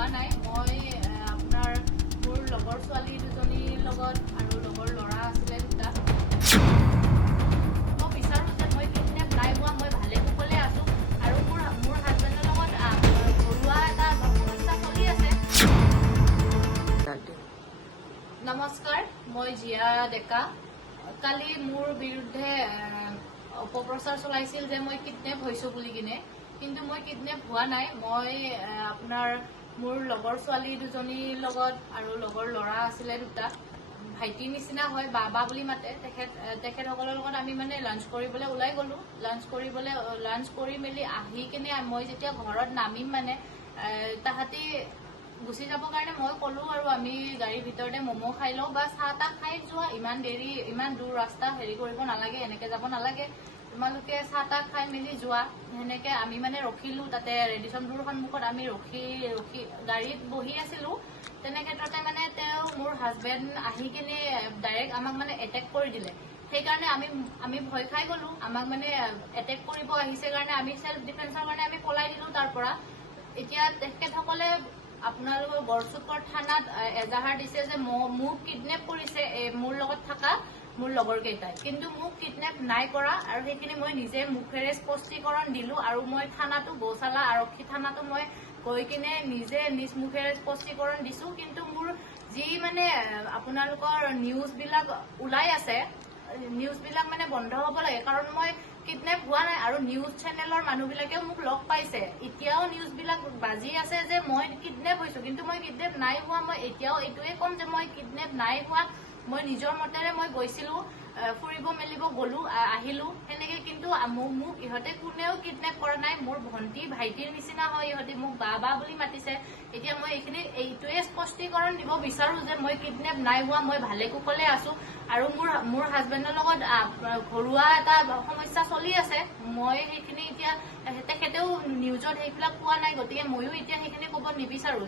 হোৱা নাই। মই আপোনাৰ মোৰ লগৰ ছোৱালী দুজনীৰ লগত আৰু লগৰ ল'ৰা আছিলে দুটা। মই বিচাৰোঁ যে মই কিডনেপ নাই হোৱা, মই ভালে কুশলে আছোঁ আৰু মোৰ হাজবেণ্ডৰ লগত ঘৰুৱা এটা সমস্যা চলি আছে। নমস্কাৰ, মই জিয়া ডেকা। কালি মোৰ বিৰুদ্ধে অপপ্ৰচাৰ চলাইছিল যে মই কিডনেপ হৈছোঁ বুলি কিনে, কিন্তু মই কিডনেপ হোৱা নাই। মই আপোনাৰ মোৰ লগৰ ছোৱালী দুজনীৰ লগত আৰু লগৰ ল'ৰা আছিলে দুটা। ভাইটিৰ নিচিনা হয়, বাবা বুলি মাতে। তেখেতসকলৰ লগত আমি মানে লাঞ্চ কৰিবলৈ ওলাই গ'লোঁ। লাঞ্চ কৰি মেলি আহি কিনে মই যেতিয়া ঘৰত নামিম মানে তাহাঁতি গুচি যাবৰ কাৰণে মই ক'লোঁ আৰু আমি গাড়ীৰ ভিতৰতে ম'ম' খাই লওঁ বা চাহ তাহ খাই যোৱা, ইমান দূৰ ৰাস্তা হেৰি কৰিব নালাগে, এনেকে যাব নালাগে, তোমালোকে চাহ তাহ খাই মেলি যোৱা। সেনেকে আমি মানে ৰখিলোঁ তাতে ৰেডিচন ব্লুৰ সন্মুখত। আমি ৰখি গাড়ীত বহি আছিলোঁ। তেনে ক্ষেত্ৰতে মানে মোৰ হাজবেণ্ড আহি কিনে ডাইৰেক্ট আমাক মানে এটেক কৰি দিলে। সেইকাৰণে আমি ভয় খাই গ'লোঁ। আমাক মানে এটেক কৰিব আহিছে কাৰণে আমি চেল্ফ ডিফেন্সৰ কাৰণে আমি পলাই দিলোঁ তাৰ পৰা। এতিয়া তেখেতসকলে আপোনালোকৰ গড়চুকৰ থানাত এজাহাৰ দিছে যে মোক কিডনেপ কৰিছে মোৰ লগত থকা মোৰ লগৰ কেইটাই, কিন্তু মোক কিডনেপ নাই কৰা। আৰু সেইখিনি মই নিজে মুখেৰে স্পষ্টীকৰণ দিলোঁ আৰু মই থানাটো গৌচালা আৰক্ষী থানাটো মই গৈ কিনে নিজে নিজ মুখেৰে স্পষ্টীকৰণ দিছোঁ। কিন্তু মোৰ যি মানে আপোনালোকৰ নিউজবিলাক ওলাই আছে, নিউজবিলাক মানে বন্ধ হ'ব লাগে, কাৰণ মই কিডনেপ হোৱা নাই। আৰু নিউজ চেনেলৰ মানুহবিলাকেও মোক লগ পাইছে। এতিয়াও নিউজবিলাক বাজি আছে যে মই কিডনেপ হৈছোঁ, কিন্তু মই কিডনেপ নাই হোৱা। মই এতিয়াও এইটোৱে ক'ম যে মই কিডনেপ নাই হোৱা। মই নিজৰ মতেৰে মই গৈছিলোঁ, ফুৰিব মেলিব গ'লোঁ, আহিলোঁ সেনেকে। কিন্তু মোক ইহঁতে কোনেও কিডনেপ কৰা নাই। মোৰ ভণ্টি ভাইটিৰ নিচিনা হয়, ইহঁতে মোক বাবা বুলি মাতিছে। এতিয়া মই এইটোৱে স্পষ্টীকৰণ দিব বিচাৰোঁ যে মই কিডনেপ নাই হোৱা, মই ভালে কুশলে আছোঁ আৰু মোৰ হাজবেণ্ডৰ লগত ঘৰুৱা এটা সমস্যা চলি আছে। মই সেইখিনি এতিয়া তেখেতেও নিউজত সেইবিলাক পোৱা নাই, গতিকে ময়ো এতিয়া সেইখিনি ক'ব নিবিচাৰোঁ।